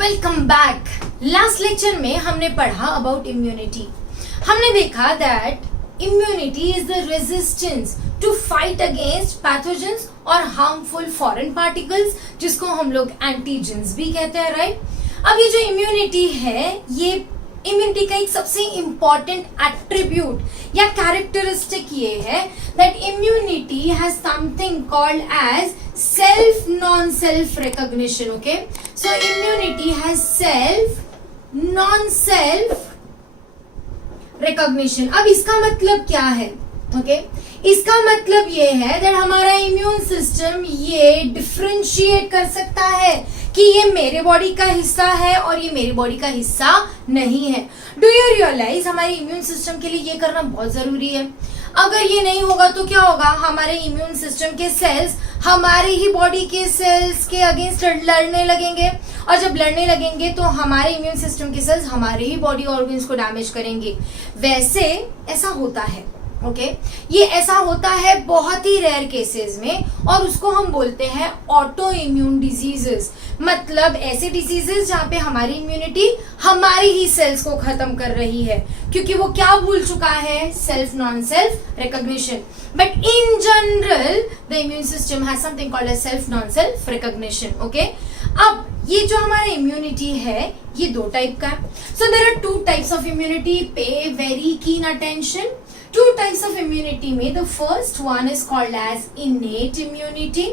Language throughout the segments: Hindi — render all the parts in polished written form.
Welcome back. लास्ट लेक्चर में हमने पढ़ा अबाउट इम्यूनिटी। हमने देखा that immunity is the resistance to fight against pathogens और हार्मफुल फॉरेन पार्टिकल्स, जिसको हम लोग एंटीजेंस भी कहते हैं, राइट। अब ये जो इम्यूनिटी है, ये इम्यूनिटी का एक सबसे इंपॉर्टेंट एट्रीब्यूट या कैरेक्टरिस्टिक ये है that immunity has something called as self non self recognition. Okay, so immunity has self non self recognition. अब इसका मतलब क्या है? ओके, इसका मतलब ये है दैट हमारा इम्यून सिस्टम ये डिफरेंशिएट कर सकता है कि ये मेरे बॉडी का हिस्सा है और ये मेरे बॉडी का हिस्सा नहीं है। डू यू रियलाइज हमारे इम्यून सिस्टम के लिए ये करना बहुत जरूरी है। अगर ये नहीं होगा तो क्या होगा? हमारे इम्यून सिस्टम के सेल्स हमारे ही बॉडी के सेल्स के अगेंस्ट लड़ने लगेंगे, और जब लड़ने लगेंगे तो हमारे इम्यून सिस्टम के सेल्स हमारे ही बॉडी ऑर्गन्स को डैमेज करेंगे। वैसे ऐसा होता है, ओके, ये ऐसा होता है बहुत ही रेयर केसेस में, और उसको हम बोलते हैं ऑटो इम्यून डिजीजेस। मतलब ऐसे डिजीजेस जहां पे हमारी इम्यूनिटी हमारी ही सेल्स को खत्म कर रही है, क्योंकि वो क्या भूल चुका है? Self non self recognition. But in general the immune system has something called as self non self recognition. Okay, अब ये जो हमारा इम्यूनिटी है ये दो टाइप का है। So there are two types of immunity. Pay very keen attention. Two types of immunity में the first one is called as innate immunity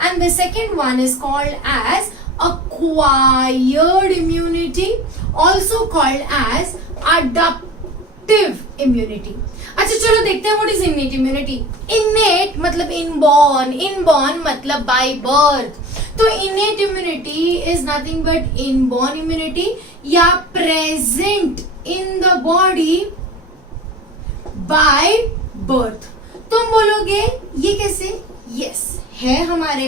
and the second one is called as acquired immunity, also called as adaptive immunity. अच्छा, चलो देखते हैं what is innate immunity. Innate मतलब inborn, inborn मतलब by birth. तो innate immunity is nothing but inborn immunity या present in the body by birth. तुम बोलोगे ये कैसे? यस, है हमारे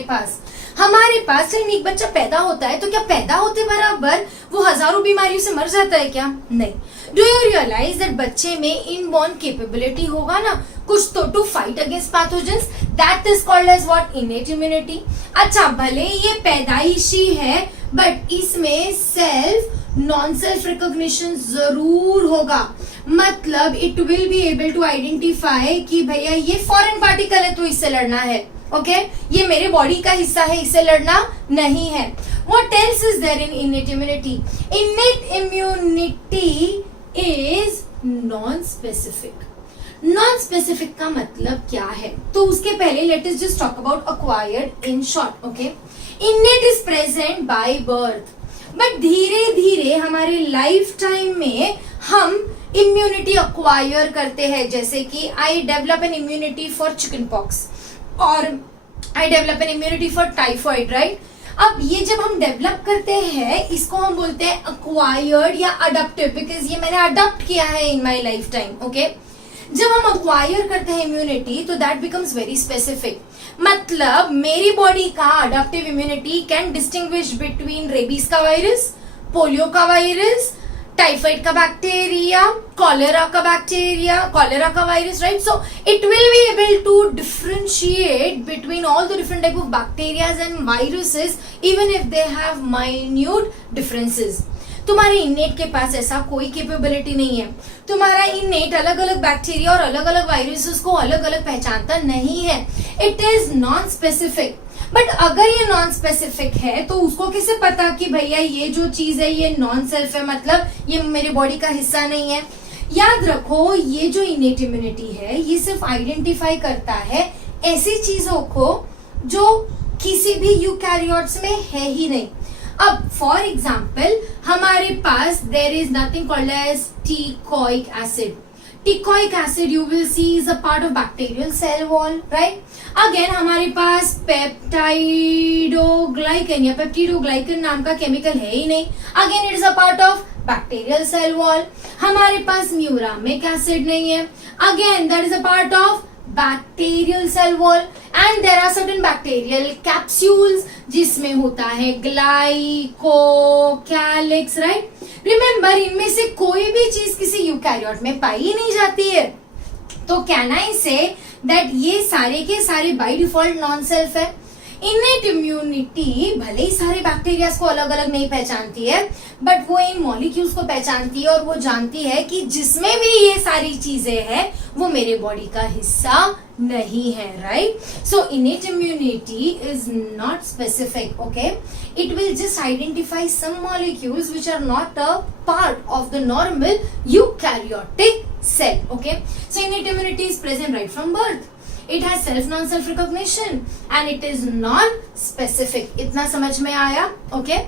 पास जब एक बच्चा पैदा होता है तो क्या पैदा होते बराबर वो हजारों बीमारियों से मर जाता है क्या? नहीं। डू यू रियलाइज दैट बच्चे में इनबॉर्न कैपेबिलिटी होगा ना कुछ तो fight against pathogens, that is called as what? Innate immunity. अच्छा, भले ये पैदाइशी है बट इसमें सेल्फ नॉन सेल्फ रिकॉग्निशन जरूर होगा। मतलब it will be able to identify कि भैया ये फॉरेन पार्टिकल है तो इससे लड़ना है, ओके, ये मेरे बॉडी का हिस्सा है, इससे लड़ना नहीं है। What else is there in innate immunity? Innate immunity is non specific. Non specific का मतलब क्या है? तो उसके पहले let us just talk about acquired in short. Okay, innate is present by birth, but धीरे धीरे हमारे लाइफ टाइम में हम इम्यूनिटी अक्वायर करते हैं। जैसे कि I develop an immunity for chicken pox और I develop an immunity for typhoid, right. अब ये जब हम डेवलप करते हैं इसको हम बोलते हैं अक्वायर्ड या अडॉप्टिव, बिकॉज ये मैंने अडॉप्ट किया है इन माई लाइफ टाइम। ओके, जब हम अक्वायर करते हैं इम्यूनिटी तो दैट बिकम्स वेरी स्पेसिफिक। मतलब मेरी बॉडी का adaptive immunity can distinguish between rabies का वायरस, पोलियो का वायरस, टाइफाइड का बैक्टीरिया, कॉलेरा का virus, right. So it will be able to differentiate between all the different type of bacterias and viruses even if they have minute differences. तुम्हारे इनेट के पास ऐसा कोई कैपेबिलिटी नहीं है। तुम्हारा इनेट अलग अलग बैक्टीरिया और अलग अलग वायरसेस को अलग अलग पहचानता नहीं है। It is non specific. But अगर ये नॉन स्पेसिफिक है तो उसको कैसे पता कि भैया ये जो चीज है ये नॉन सेल्फ है, मतलब ये मेरे बॉडी का हिस्सा नहीं है? याद रखो, ये जो इनेट इम्यूनिटी है ये सिर्फ आइडेंटिफाई करता है ऐसी चीजों को जो किसी भी यूकैरियोट्स में है ही नहीं। अब फॉर एग्जाम्पल हमारे पास there is nothing called as teichoic acid. Teichoic acid you will see is a part of bacterial cell wall, right. Again हमारे पास पेप्टाइडोग्लाइकन या पेप्टिडोग्लाइकन नाम का केमिकल है ही नहीं। Again it is a part of bacterial cell wall. हमारे पास म्यूरामिक एसिड नहीं है। Again that is a part of bacterial cell wall. And there are certain bacterial capsules जिसमें होता है ग्लाइकोकैलिक्स, राइट। रिमेंबर, इनमें से कोई भी चीज किसी यूकैरियोट में पाई ही नहीं जाती है। तो कैन आई से दैट ये सारे के सारे बाय डिफॉल्ट नॉन सेल्फ है? इनेट इम्यूनिटी भले ही सारे बैक्टीरियाज को अलग अलग नहीं पहचानती है, बट वो इन मॉलिक्यूल्स को पहचानती है और वो जानती है कि जिसमें भी ये सारी चीजें हैं वो मेरे बॉडी का हिस्सा नहीं है, right? So innate immunity is not specific, okay? It will just identify some molecules which are not a part of the normal eukaryotic cell, okay? So innate immunity is present right from birth. It has self non-self recognition and it is non-specific. इतना समझ में आया, okay?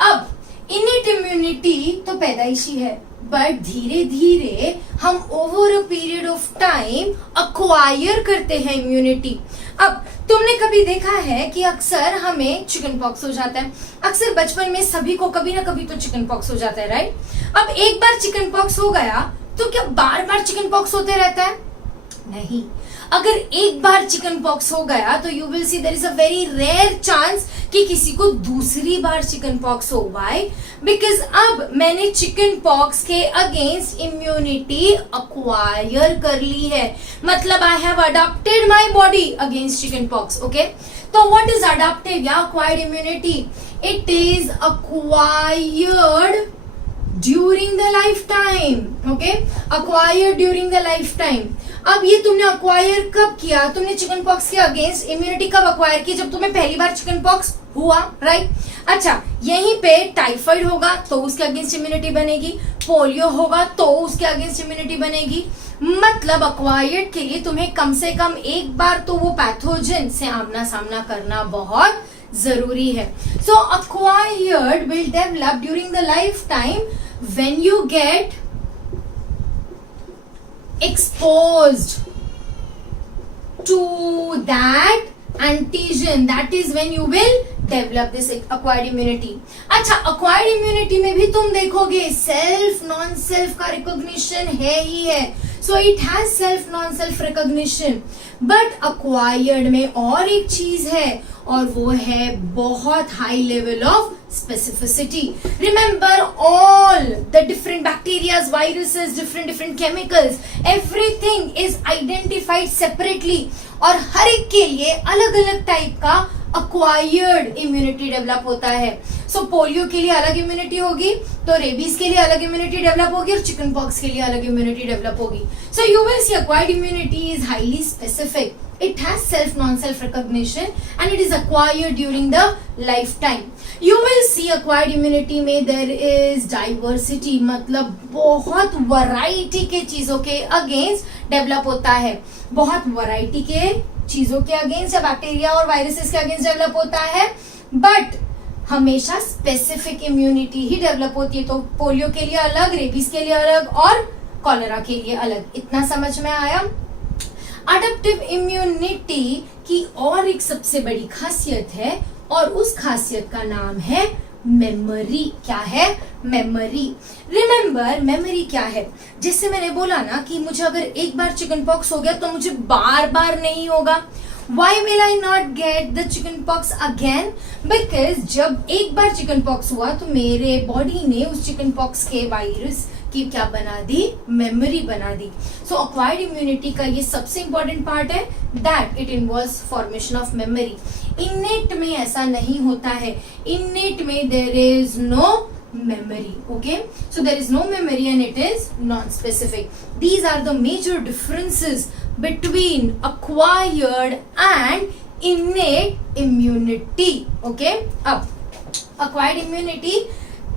अब innate immunity तो पैदाइशी है, बट धीरे धीरे हम over a period of time acquire करते हैं इम्यूनिटी। अब तुमने कभी देखा है कि अक्सर हमें चिकन पॉक्स हो जाता है, अक्सर बचपन में सभी को कभी ना कभी तो चिकन पॉक्स हो जाता है, राइट? अब एक बार चिकन पॉक्स हो गया तो क्या बार बार चिकन पॉक्स होते रहता है? नहीं। अगर एक बार चिकन पॉक्स हो गया तो you will see there is a very rare chance कि किसी को दूसरी बार चिकन पॉक्स हो। व्हाई? बिकॉज अब मैंने चिकन पॉक्स के अगेंस्ट इम्यूनिटी अक्वायर कर ली है, मतलब I have adopted my body against chicken pox, okay? तो व्हाट इज अडॉप्टेड या acquired immunity? It is acquired during the life time, okay? Acquired during the life time. अब ये तुमने अक्वायर कब किया? तुमने चिकन पॉक्स के अगेंस्ट इम्यूनिटी कब अक्वायर की? जब तुम्हें पहली बार चिकन पॉक्स हुआ, राइट? अच्छा, यहीं पे टाइफाइड होगा तो उसके अगेंस्ट इम्यूनिटी बनेगी, पोलियो होगा तो उसके अगेंस्ट इम्यूनिटी बनेगी। मतलब अक्वायर्ड के लिए तुम्हें कम से कम एक बार तो वो पैथोजन से आमना सामना करना बहुत जरूरी है। So acquired will develop during the life time when you get exposed to that antigen, that is when you will develop this acquired immunity. अच्छा, acquired immunity में भी तुम देखोगे self non self का recognition है ही है, so it has self non self recognition, but acquired में और एक चीज है और वो है बहुत high level of specificity. Remember all the different bacteria, viruses, different chemicals, everything is identified separately और हर एक के लिए अलग अलग टाइप का acquired immunity डेवलप होता है। सो पोलियो के लिए अलग इम्यूनिटी होगी, तो रेबीज के लिए अलग इम्यूनिटी डेवलप होगी और चिकन पॉक्स के लिए अलग इम्यूनिटी डेवलप होगी। सो you will C acquired immunity is highly specific. It has self non-self recognition and it is acquired during the lifetime. You will see acquired immunity में there is diversity, मतलब बहुत वैरायटी के चीजों के अगेंस्ट डेवलप होता है, बहुत वैरायटी के चीजों के अगेंस्ट या बैक्टीरिया और वायरसेस के अगेंस्ट डेवलप होता है, बट हमेशा स्पेसिफिक इम्यूनिटी ही डेवलप होती है। तो पोलियो के लिए अलग, रेबीज के लिए अलग और कॉलेरा के लिए अलग। इतना समझ में आया? अडॉप्टिव इम्यूनिटी की और एक सबसे बड़ी खासियत है और उस खासियत का नाम है मेमोरी। क्या है? मेमोरी। रिमेम्बर, मेमोरी क्या है? जैसे मैंने बोला ना कि मुझे अगर एक बार चिकन पॉक्स हो गया तो मुझे बार बार नहीं होगा। Why will I not get the chicken pox again? Because जब एक बार चिकन पॉक्स हुआ तो मेरे बॉडी ने उस चिकन पॉक्स के वायरस की क्या बना दी? मेमोरी बना दी। सो अक्वायर्ड इम्यूनिटी का ये सबसे इंपॉर्टेंट पार्ट है, that it involves formation of memory. Innate में ऐसा नहीं होता है, इनेट में there is no memory, okay? So there is no memory and it is non-specific. These are the major differences between acquired and innate immunity, okay? अब acquired immunity,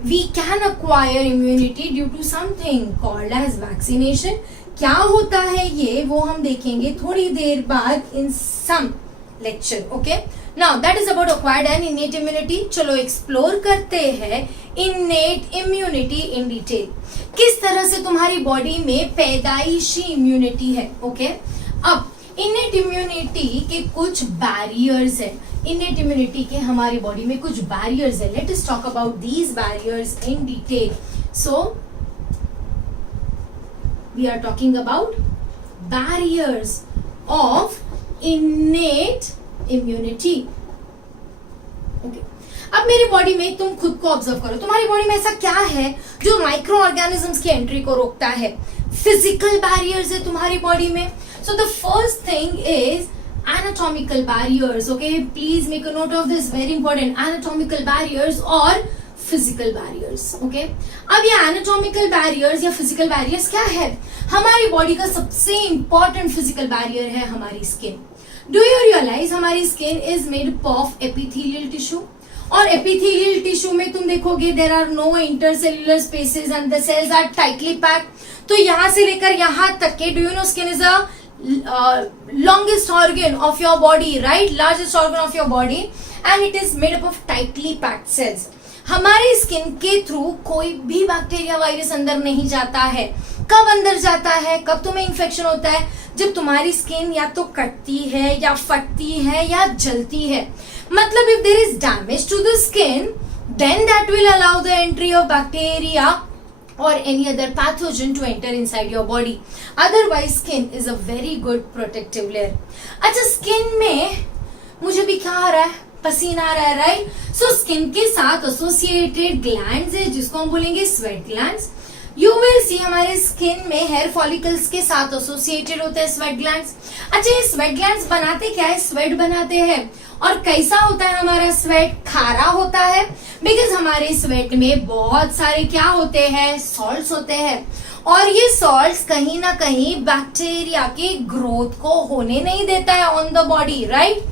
we can acquire immunity due to something called as vaccination. क्या होता है ये वो हम देखेंगे थोड़ी देर बाद in some lecture, okay? Now that is about acquired and innate immunity. चलो एक्सप्लोर करते हैं innate immunity in detail. किस तरह से तुम्हारी बॉडी में पैदाइशी इम्यूनिटी है, ओके? अब innate immunity के कुछ बैरियर्स है, innate immunity के हमारी बॉडी में कुछ बैरियर्स है। Let us talk about these barriers in detail. So we are talking about barriers of innate immunity, okay? अब मेरी बॉडी में तुम खुद को ऑब्जर्व करो, तुम्हारी बॉडी में ऐसा क्या है जो माइक्रो ऑर्गेनिजम्स की एंट्री को रोकता है? फिजिकल बैरियर्स है तुम्हारी बॉडी में। So the first thing is anatomical barriers. Okay, please make a note of this, very important. Anatomical barriers और physical barriers. Okay, अब ये anatomical barriers या physical barriers क्या है? हमारी बॉडी का सबसे important physical barrier है हमारी skin. Do you realize हमारी skin is made up of epithelial tissue? और epithelial tissue में तुम देखोगे there are no intercellular spaces and the cells are tightly packed. तो यहाँ से लेकर यहाँ तक के, do you know skin is a longest organ of your body, right? Largest organ of your body, and it is made up of tightly packed cells. हमारी स्किन के थ्रू कोई भी बैक्टीरिया वायरस अंदर नहीं जाता है. कब अंदर जाता है, कब तुम्हें इन्फेक्शन होता है? जब तुम्हारी स्किन या तो कटती है या फटती है या जलती है. मतलब if there is damage to the skin, then that will allow the entry of bacteria or any other pathogen to enter inside your body. Otherwise skin is a very good protective layer. अच्छा, स्किन में मुझे भी क्या आ रहा है, पसीना आ रहा है, राइट? सो स्किन के साथ एसोसिएटेड ग्लैंड्स है जिसको हम बोलेंगे स्वेट ग्लैंड्स. यू विल सी हमारे स्किन में हेयर फॉलिकल्स के साथ एसोसिएटेड होते हैं स्वेट ग्लैंड्स. अच्छा, ये स्वेट ग्लैंड्स बनाते क्या है? स्वेट बनाते हैं. और कैसा होता है हमारा स्वेट? खारा होता है, बिकॉज हमारे स्वेट में बहुत सारे क्या होते हैं? सॉल्ट्स होते हैं. और ये सॉल्ट्स कहीं ना कहीं बैक्टीरिया के ग्रोथ को होने नहीं देता है ऑन द बॉडी, राइट?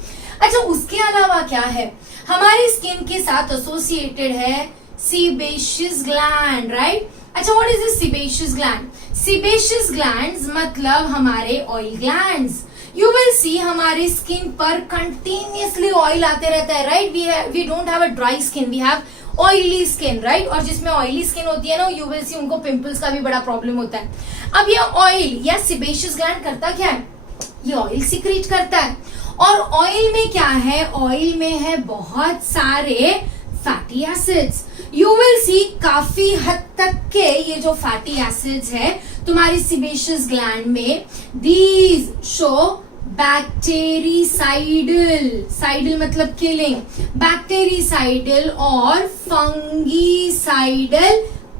अच्छा, उसके अलावा क्या है? हमारी स्किन के साथ एसोसिएटेड है सीबेशियस ग्लैंड, राइट? अच्छा, what is this sebaceous gland? Sebaceous glands मतलब हमारे oil glands. You will see हमारी स्किन पर कंटिन्यूअसली ऑयल आते रहता है, राइट? We don't have a dry skin, we have oily skin, right? और जिसमें ऑयली स्किन होती है ना, यू विल सी उनको पिंपल्स का भी बड़ा प्रॉब्लम होता है. अब ये ऑयल या सीबेशियस ग्लैंड करता क्या है? ये ऑयल सीक्रेट करता है. और ऑयल में क्या है? ऑयल में है बहुत सारे फैटी एसिड्स. यू विल सी काफी हद तक के ये जो फैटी एसिड्स है तुम्हारी सीबेशियस ग्लैंड में, दीज शो बैक्टेरिसाइडल, साइडल मतलब किलिंग, बैक्टेरिसाइडल और फंगीसाइडल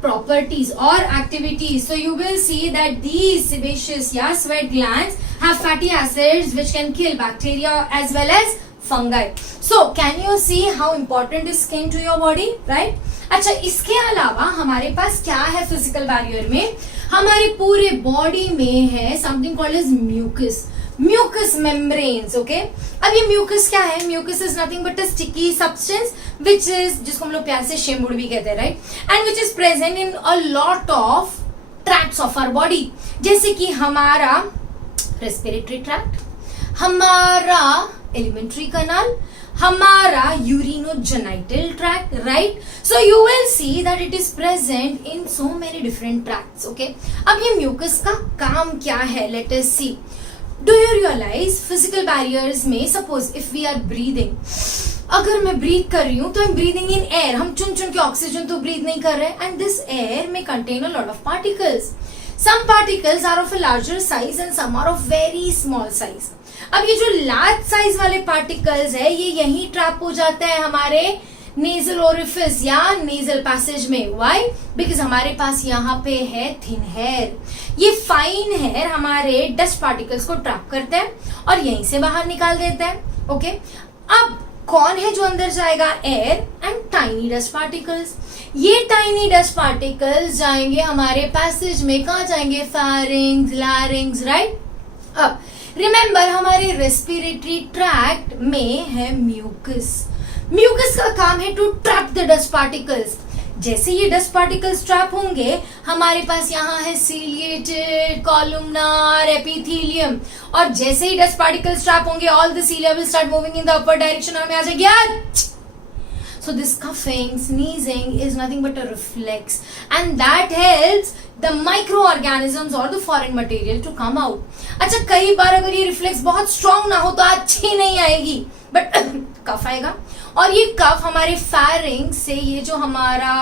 properties or activities. So you will see that these sebaceous sweat glands have fatty acids which can kill bacteria as well as fungi. So can you see how important is skin to your body, right? अच्छा, इसके अलावा हमारे पास क्या है फिजिकल बैरियर में? हमारे पूरे बॉडी में है something called as mucus, mucus membranes. Okay, अब ये म्यूकस क्या है? Mucus is nothing but a sticky substance which is, जिसको हम लोग प्यार से शेमुड़ भी कहते हैं, right? And which is present in a lot of tracts of our body, जैसे कि हमारा रेस्पिरेटरी ट्रैक्ट, हमारा एलिमेंट्री कनाल, हमारा urinogenital tract, right? So you will see that it is present in so many different tracts. Okay, अब ये म्यूकस का काम क्या है? Let us see. Do you realise physical barriers में, suppose if we are breathing, अगर मैं ब्रीथ कर रही हूं तो I am breathing in air, हम चुन चुन के ऑक्सीजन तो ब्रीथ नहीं कर रहे, एंड दिस एयर में contain a lot of particles. Some particles are of a larger size and some are of very small size. अब ये जो लार्ज साइज वाले पार्टिकल्स है ये यहीं ट्रैप हो जाता है हमारे नेजल ओरिफिस या नेजल पैसेज में. व्हाई? बिकॉज हमारे पास यहाँ पे है थिन हेयर. ये फाइन हेयर हमारे डस्ट पार्टिकल्स को ट्रैप करता है और यहीं से बाहर निकाल देता है. ओके, अब कौन है जो अंदर जाएगा? Air and tiny dust particles. ये टाइनी डस्ट पार्टिकल्स जाएंगे हमारे पैसेज में. कहाँ जाएंगे? Pharynx, larynx, right? अब रिमेंबर हमारे रेस्पिरेटरी ट्रैक्ट में है म्यूकस. म्यूकस का काम है to trap the dust particles. जैसे ये डस्ट पार्टिकल्स ट्रैप होंगे हमारे पास यहाँ है सीलिएटेड, कॉलुमनार, एपिथेलियम. और जैसे ही डस्ट पार्टिकल्स ट्रैप होंगे all the cilia will start moving in the upper direction. हमें आ जाएगी. So this coughing, sneezing is nothing but a reflex, and that helps the microorganisms or the foreign material to come out. अच्छा, कई बार अगर ये रिफ्लेक्स बहुत स्ट्रॉन्ग ना हो तो अच्छी नहीं आएगी, बट कफ आएगा. और ये कफ हमारे फेरिंग से ये जो हमारा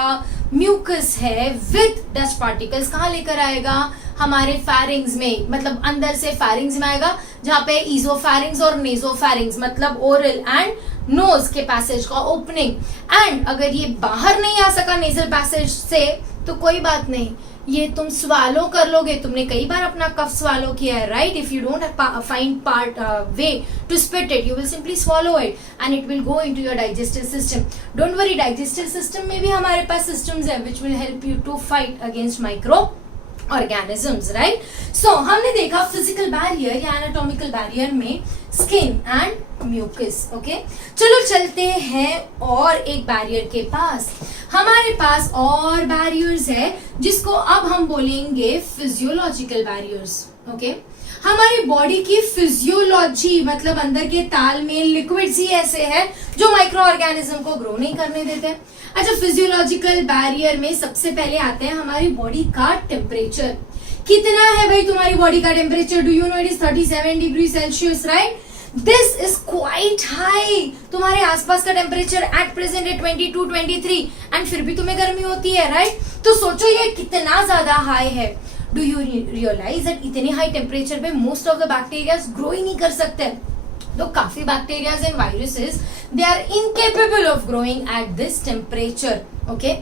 म्यूकस है विद डस्ट पार्टिकल्स कहाँ लेकर आएगा? हमारे फेरिंग्स में, मतलब अंदर से फेरिंग्स में आएगा जहाँ पे इजोफेरिंग्स और नेजोफेरिंग्स मतलब ओरल एंड नोज के पैसेज का ओपनिंग. एंड अगर ये बाहर नहीं आ सका नेजल पैसेज से तो कोई बात नहीं, ये तुम स्वालो कर लोगे, तुमने कई बार अपना कफ स्वालो किया है, right? If you don't find part way to spit it, you will simply swallow it and it will go into your digestive system. Don't worry, digestive system में भी हमारे पास systems है which will help you to fight against microorganisms, right? So हमने देखा physical barrier या anatomical barrier में skin and mucus, okay? चलो चलते हैं और एक बैरियर के पास. हमारे पास और बैरियर्स है जिसको अब हम बोलेंगे फिजियोलॉजिकल बैरियर्स, ओके? हमारी बॉडी की फिजियोलॉजी मतलब अंदर के तालमेल, लिक्विड्स ही ऐसे हैं जो माइक्रो ऑर्गेनिज्म को ग्रो नहीं करने देते. अच्छा, फिजियोलॉजिकल बैरियर में सबसे पहले आते हैं हमारी बॉडी का टेम्परेचर. कितना है भाई तुम्हारी बॉडी का temperature? Do you know it is 37 degree Celsius, right? This is quite high. तुम्हारे आसपास का टेम्परेचर एट प्रेजेंट है 22, 23 एंड फिर भी तुम्हें गर्मी होती है, राइट? तो सोचो ये कितना ज्यादा हाई है. डू यू रियलाइज दैट इतने हाई टेम्परेचर पे most of the bacterias grow ही नहीं कर सकते. तो काफी bacterias and viruses they are incapable of growing at this temperature, okay?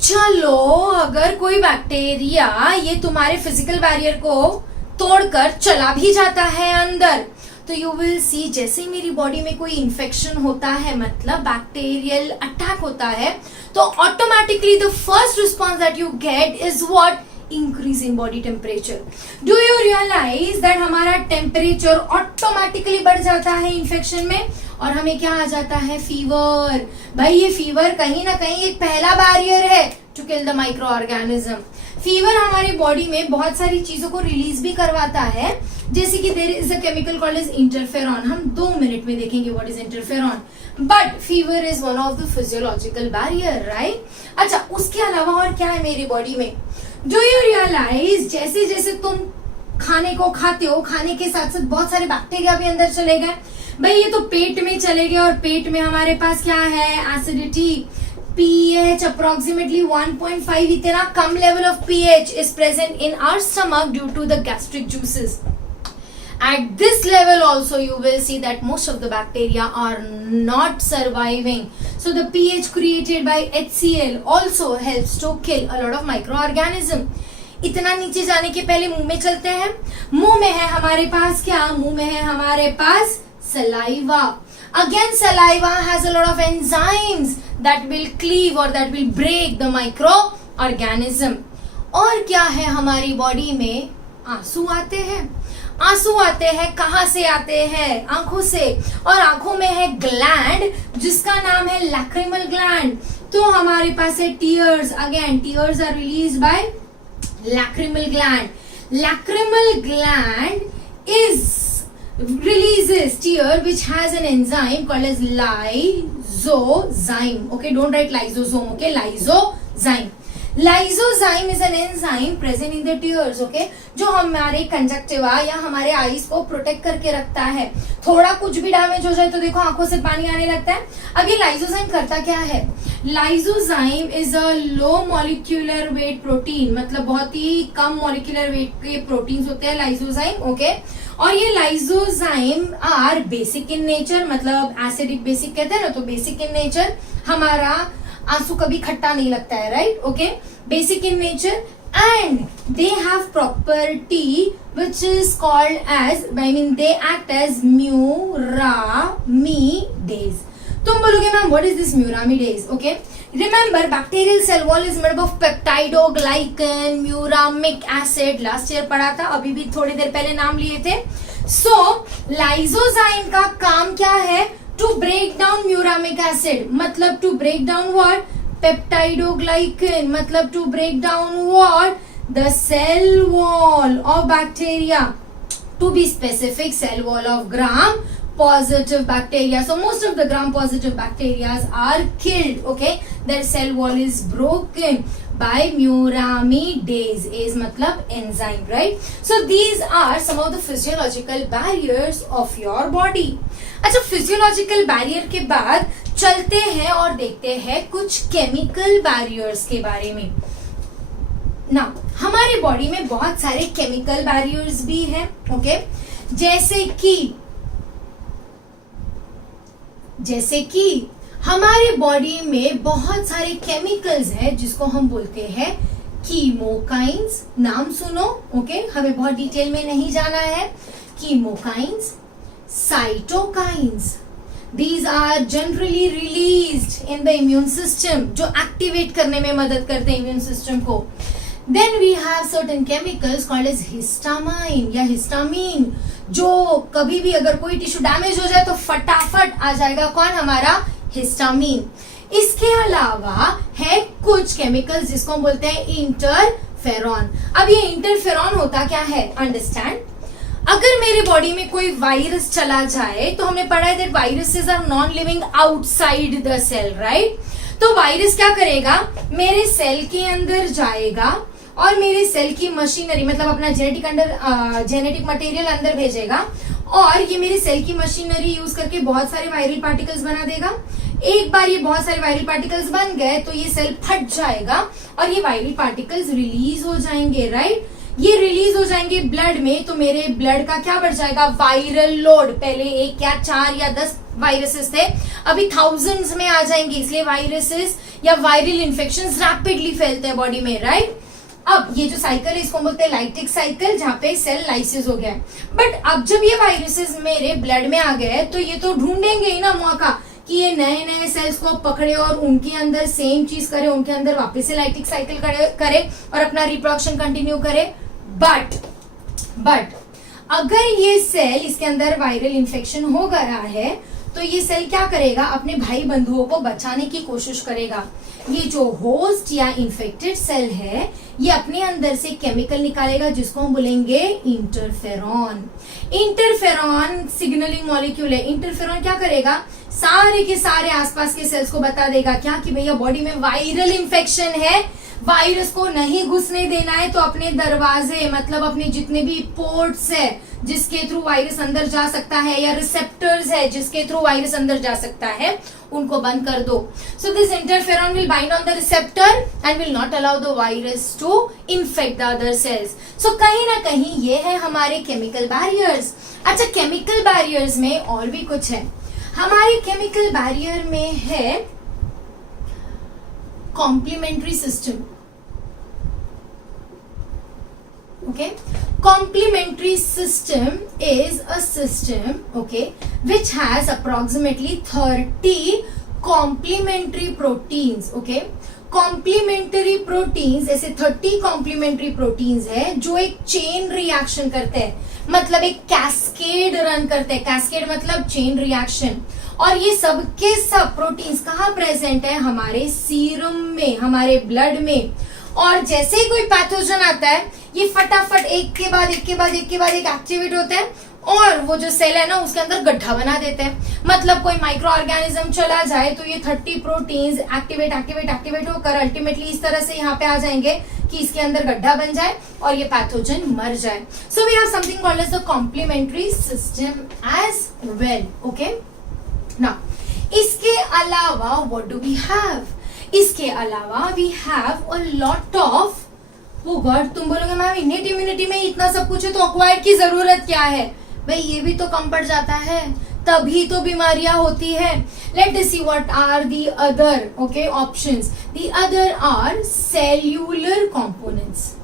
चलो अगर कोई बैक्टीरिया ये तुम्हारे फिजिकल बैरियर को तोड़कर चला भी जाता है अंदर, तो यू विल सी जैसे ही मेरी बॉडी में कोई इन्फेक्शन होता है, मतलब बैक्टीरियल अटैक होता है, तो automatically the first response that you get is what? Increase in body temperature. Do you realise that हमारा टेम्परेचर ऑटोमेटिकली बढ़ जाता है इन्फेक्शन में और हमें क्या आ जाता है? फीवर. भाई ये फीवर कहीं ना कहीं एक पहला बैरियर है to kill the microorganism. Fever हमारी बॉडी में बहुत सारी चीजों को रिलीज भी करवाता है, जैसे कि there is a chemical called as interferon. हम 2 मिनट में देखेंगे what is interferon. But fever is one of the physiological barrier, right? अच्छा, उसके अलावा और क्या है मेरी बॉडी में? डू यू रियलाइज जैसे जैसे तुम खाने को खाते हो, खाने के साथ साथ बहुत सारे बैक्टीरिया भी अंदर चले गए. भाई ये तो पेट में चले गए और पेट में हमारे पास क्या है? एसिडिटी. pH approximately 1.5. इतना कम level of pH is present in our stomach due to the gastric juices. At this level also you will see that most of the bacteria are not surviving. So the pH created by HCl also helps to kill a lot of microorganism. इतना नीचे जाने के पहले मुंह में चलते हैं. मुंह में है हमारे पास क्या? मुंह में है हमारे पास saliva. Again, saliva has a lot of enzymes that will cleave or that will break the microorganism. और क्या है हमारी बॉडी में? आंसू आते हैं. आंसू आते हैं कहाँ से आते हैं? आंखों से. और आंखों में है ग्लैंड जिसका नाम है लैक्रिमल ग्लैंड. तो हमारे पास है tears. Again tears are release by lacrimal gland. Lacrimal gland is releases tear which has an enzyme called as lysozyme. Okay, don't write lysosome, okay? Lysozyme. Lysozyme is an enzyme present in the tears, okay? जो हमारे कंजक्टिवा या हमारे आईज को प्रोटेक्ट करके रखता है. थोड़ा कुछ भी डैमेज हो जाए तो देखो आंखों से पानी आने लगता है. अब ये लाइसोजाइम करता क्या है? Lysozyme is a low molecular weight protein, मतलब बहुत ही कम मॉलिक्यूलर वेट के प्रोटीन्स होते हैं लाइसोजाइम, ओके? और ये lysozyme are basic in nature, मतलब एसिडिक बेसिक कहते हैं ना, तो बेसिक इन नेचर. हमारा आंसू कभी खट्टा नहीं लगता है, right? Okay, basic in nature and they have property which is called as, I mean they act as muramidase. तुम बोलोगे ma'am what is this muramidase? Okay, remember bacterial cell wall is made of peptidoglycan, muramic acid. Last year पढ़ा था, अभी भी थोड़ी देर पहले नाम लिए थे. So lysozyme का काम क्या है? To break down muramic acid, मतलब to break down what? Peptidoglycan, मतलब to break down what? The cell wall of bacteria. To be specific, cell wall of gram positive bacteria. So most of the gram positive bacteria are killed, okay? Their cell wall is broken by muramidase. Ase मतलब enzyme, right? So these are some of the physiological barriers of your body. अच्छा, फिजियोलॉजिकल बैरियर के बाद चलते हैं और देखते हैं कुछ केमिकल बैरियर्स के बारे में. ना हमारी बॉडी में बहुत सारे केमिकल बैरियर्स भी हैं, ओके? जैसे कि हमारी बॉडी में बहुत सारे केमिकल्स हैं जिसको हम बोलते हैं कीमोकाइंस, नाम सुनो, ओके, हमें बहुत डिटेल में नहीं जाना है। Chemokines, cytokines, these are generally released in the immune system, जो एक्टिवेट करने में मदद करते हैं इम्यून सिस्टम को। Then we have certain chemicals called as histamine या histamine, जो कभी भी अगर कोई टिश्यू डैमेज हो जाए तो फटाफट आ जाएगा कौन, हमारा हिस्टामिन। इसके अलावा है कुछ केमिकल्स जिसको हम बोलते हैं इंटरफेरॉन। अब ये इंटरफेरॉन होता क्या है, अंडरस्टैंड, अगर मेरे बॉडी में कोई वायरस चला जाए तो हमने पढ़ा है that viruses are non living outside the cell, right. तो वायरस क्या करेगा, मेरे सेल के अंदर जाएगा और मेरे सेल की मशीनरी मतलब अपना जेनेटिक मटेरियल अंदर भेजेगा और ये मेरे सेल की मशीनरी यूज करके बहुत सारे वायरल पार्टिकल्स बना देगा। एक बार ये बहुत सारे वायरल पार्टिकल्स बन गए तो ये सेल फट जाएगा और ये वायरल पार्टिकल्स रिलीज हो जाएंगे, राइट। ये रिलीज हो जाएंगे ब्लड में तो मेरे ब्लड का क्या बढ़ जाएगा, वायरल लोड। पहले 1 या 4 या 10 वायरसेस थे, अभी थाउजेंड्स में आ जाएंगे, इसलिए वायरसेस या वायरल इन्फेक्शंस रैपिडली फैलते हैं बॉडी में, राइट। अब ये जो साइकिल है इसको बोलते हैं लाइटिक साइकिल, जहां पे सेल लाइसिस हो गया। बट अब जब ये वायरसेस मेरे ब्लड में आ गए तो ये तो ढूंढेंगे ही ना मौका कि ये नए नए सेल्स को पकड़े और उनके अंदर सेम चीज करे, उनके अंदर वापस से लाइटिक साइकिल करे और अपना रिप्रोडक्शन कंटिन्यू करे। बट अगर ये सेल, इसके अंदर वायरल इन्फेक्शन हो गया है तो ये सेल क्या करेगा, अपने भाई बंधुओं को बचाने की कोशिश करेगा। ये जो होस्ट या इन्फेक्टेड सेल है ये अपने अंदर से केमिकल निकालेगा जिसको हम बोलेंगे इंटरफेरॉन। इंटरफेरॉन सिग्नलिंग मॉलिक्यूल है। इंटरफेरॉन क्या करेगा, सारे के सारे आसपास के सेल्स को बता देगा क्या कि भैया बॉडी में वायरल इन्फेक्शन है, वायरस को नहीं घुसने देना है, तो अपने दरवाजे मतलब अपने जितने भी पोर्ट्स है जिसके थ्रू वायरस अंदर जा सकता है या रिसेप्टर्स है जिसके थ्रू वायरस अंदर जा सकता है उनको बंद कर दो। So this interferon will bind on the receptor and will not allow the virus to infect the other cells. सो कहीं ना कहीं ये है हमारे केमिकल बैरियर्स। अच्छा, केमिकल बैरियर्स में और भी कुछ है। हमारे केमिकल बैरियर में है complementary system. Okay, complementary system is a system, okay, which has approximately 30 complementary proteins, okay। complementary proteins ऐसे 30 complementary proteins है जो एक चेन रिएक्शन करते हैं, मतलब एक कैस्केड रन करते हैं। कैस्केड मतलब चेन रिएक्शन। और ये सब के सब प्रोटीन्स कहाँ प्रेजेंट है, हमारे सीरम में, हमारे ब्लड में। और जैसे ही कोई पैथोजन आता है ये फटाफट एक के बाद एक एक्टिवेट होते हैं और वो जो सेल है ना उसके अंदर गड्ढा बना देते हैं। मतलब कोई माइक्रो ऑर्गेनिज्म चला जाए तो ये 30 प्रोटीन्स एक्टिवेट होकर अल्टीमेटली इस तरह से यहाँ पे आ जाएंगे कि इसके अंदर गड्ढा बन जाए और ये पैथोजन मर जाए। So we have something called as the complementary system as well, okay. Now इसके अलावा व्हाट डू वी हैव, इसके अलावा we have a lot of, वो गॉड, तुम बोलोगे मैम इनेट इम्यूनिटी में इतना सब कुछ है तो अक्वायर्ड की जरूरत क्या है। भाई ये भी तो कम पड़ जाता है, तभी तो बीमारियां होती है। Let us see what are the other, okay, options. The other are cellular components,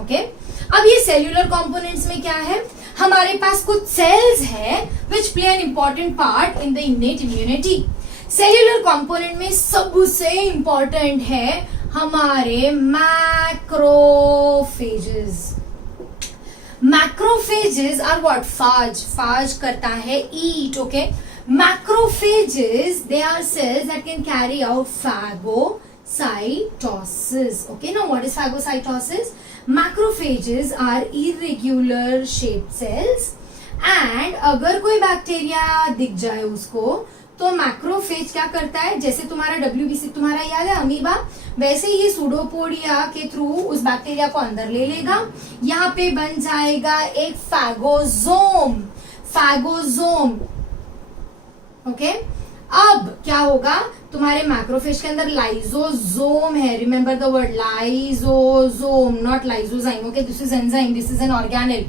okay. अब ये सेल्यूलर कंपोनेंट्स में क्या है, हमारे पास कुछ सेल्स है which play an important part in the innate immunity. Cellular component में सबसे इंपॉर्टेंट है हमारे macrophages. Macrophages are what, phage करता है eat, okay. Macrophages they are cells that can carry out phagocytosis, okay। Now what is phagocytosis? Macrophages are irregular shaped cells and अगर कोई बैक्टीरिया दिख जाए उसको तो मैक्रोफेज क्या करता है, जैसे तुम्हारा WBC तुम्हारा याद है अमीबा, वैसे ही सूडोपोडिया के थ्रू उस बैक्टीरिया को अंदर ले लेगा। यहाँ पे बन जाएगा एक फैगोजोम, ओके। अब क्या होगा, तुम्हारे मैक्रोफेज के अंदर लाइजोजोम है। Remember the word lysosome, not lysozyme, okay. This is enzyme, this is an organelle.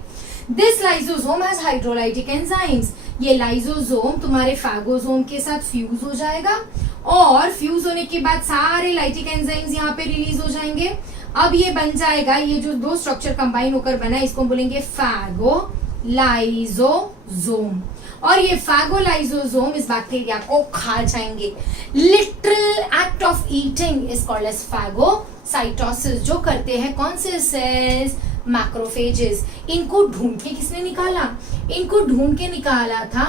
This lysosome has hydrolytic enzymes. ये लाइजोजोम तुम्हारे फैगोजोम के साथ फ्यूज हो जाएगा और फ्यूज होने के बाद सारे लाइटिक एंजाइम्स यहाँ पे रिलीज हो जाएंगे। अब ये बन जाएगा, ये जो दो स्ट्रक्चर कंबाइन होकर बना है इसको बोलेंगे फैगोलाइसोसोम, और ये फैगोलाइसोसोम इस बैक्टीरिया को खा जाएंगे। Literal act of eating is called as phagocytosis, जो करते हैं कौन से सेल्स, मैक्रोफेजेस। इनको ढूंढ के किसने निकाला, इनको ढूंढ के निकाला था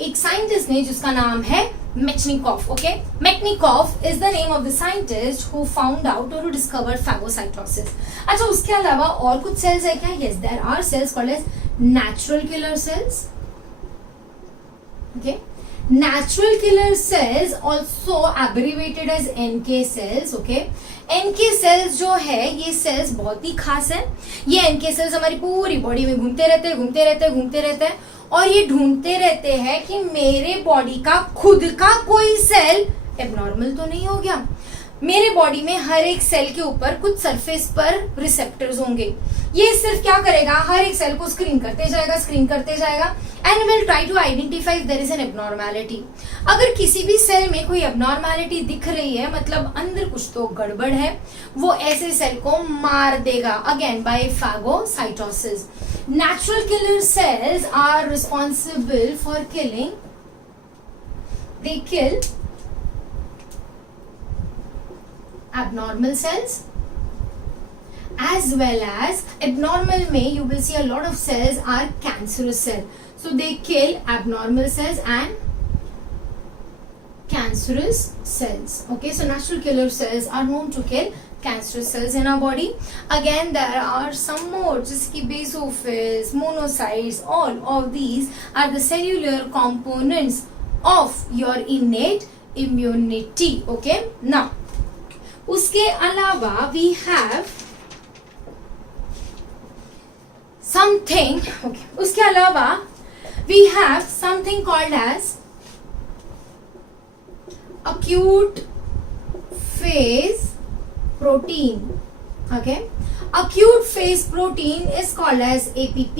एक साइंटिस्ट ने जिसका नाम है Metchnikoff. Okay, Metchnikoff is the name of the scientist who found out और डिस्कवर्ड फैगोसाइटोसिस। अच्छा, उसके अलावा और कुछ सेल्स है क्या? Yes, there are cells called as natural killer cells. Okay, natural killer cells also abbreviated as NK cells. Okay, NK cells जो है ये सेल्स बहुत ही खास है। ये NK cells हमारी पूरी बॉडी में घूमते रहते हैं और ये ढूंढते रहते हैं कि मेरे बॉडी का खुद का कोई सेल एबनॉर्मल तो नहीं हो गया। मेरे बॉडी में हर एक सेल के ऊपर कुछ सरफेस पर रिसेप्टर्स होंगे। ये सिर्फ क्या करेगा, हर एक सेल को स्क्रीन करते जाएगा and will try to identify if there is an abnormality. अगर किसी भी सेल में कोई एबनॉर्मैलिटी दिख रही है मतलब अंदर कुछ तो गड़बड़ है, वो ऐसे सेल को मार देगा again by phagocytosis. Natural killer cells are responsible for killing, they kill abnormal cells as well as abnormal में you will see a lot of cells are cancerous cell, so they kill abnormal cells and cancerous cells. Okay, so natural killer cells are known to kill cancerous cells in our body. Again, there are some more जैसे कि basophils, monocytes, all of these are the cellular components of your innate immunity. Okay, now उसके अलावा we have something, okay, उसके अलावा we have something called as acute phase protein. Okay, acute phase protein is called as APP.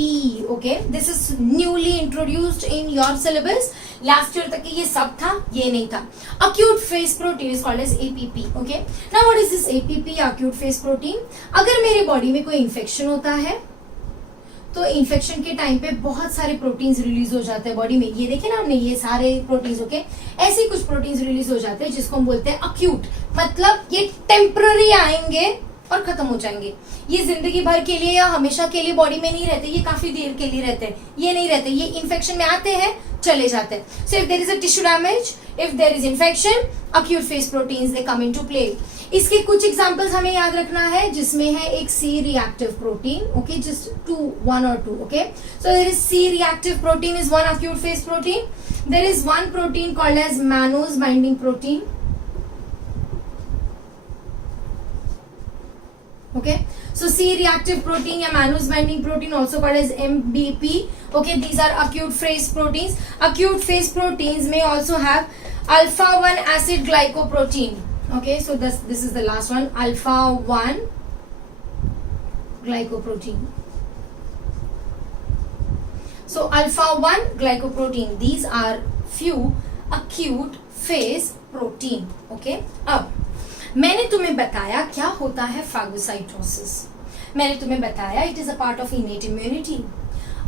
Okay, this is newly introduced in your syllabus. Last year तक ये सब था, ये नहीं था। acute phase protein is called as APP. Okay, now what is this APP, acute phase protein? अगर मेरे बॉडी में कोई इन्फेक्शन होता है तो इन्फेक्शन के टाइम पे बहुत सारे प्रोटीन्स रिलीज हो जाते हैं बॉडी में। ये देखे ना हमने, ये सारे प्रोटीन्स। ओके, ऐसे कुछ प्रोटीन्स रिलीज हो जाते हैं जिसको हम बोलते हैं अक्यूट, मतलब ये टेम्पररी आएंगे और खत्म हो जाएंगे। ये जिंदगी भर के लिए या हमेशा के लिए बॉडी में नहीं रहते, ये काफी देर के लिए रहते हैं। ये नहीं रहते, ये इन्फेक्शन में आते हैं चले जाते हैं। So if there is a tissue damage, if there is infection, acute phase proteins they come into play. इसके कुछ एग्जांपल्स हमें याद रखना है, जिसमें है एक C reactive protein. Okay, just 1 or 2. Okay, so there is C reactive protein is one acute phase protein. There is one protein called as mannose binding protein. Okay, so C-reactive protein या mannose binding protein also called as MBP. Okay, these are acute phase proteins. Acute phase proteins may also have alpha-1 acid glycoprotein. Okay, so this is the last one, alpha-1 glycoprotein. So alpha-1 glycoprotein, these are few acute phase protein. Okay, अब मैंने तुम्हें बताया क्या होता है फैगोसाइटोसिस। मैंने तुम्हें बताया it is a part of innate immunity.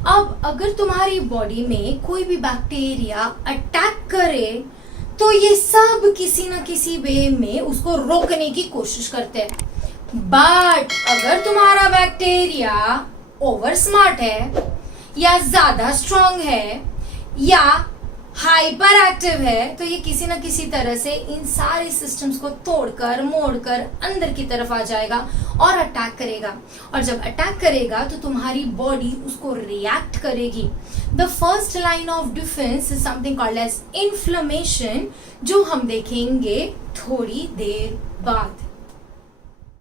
अब अगर तुम्हारी बॉडी में कोई भी बैक्टीरिया अटैक करे तो ये सब किसी ना किसी वे में उसको रोकने की कोशिश करते हैं। बट अगर तुम्हारा बैक्टीरिया ओवर स्मार्ट है या ज्यादा स्ट्रांग है या हाइपर एक्टिव है तो ये किसी ना किसी तरह से इन सारे सिस्टम्स को तोड़कर मोड़कर अंदर की तरफ आ जाएगा और अटैक करेगा। और जब अटैक करेगा तो तुम्हारी बॉडी उसको रिएक्ट करेगी। The first line of defence is something called as inflammation, जो हम देखेंगे थोड़ी देर बाद।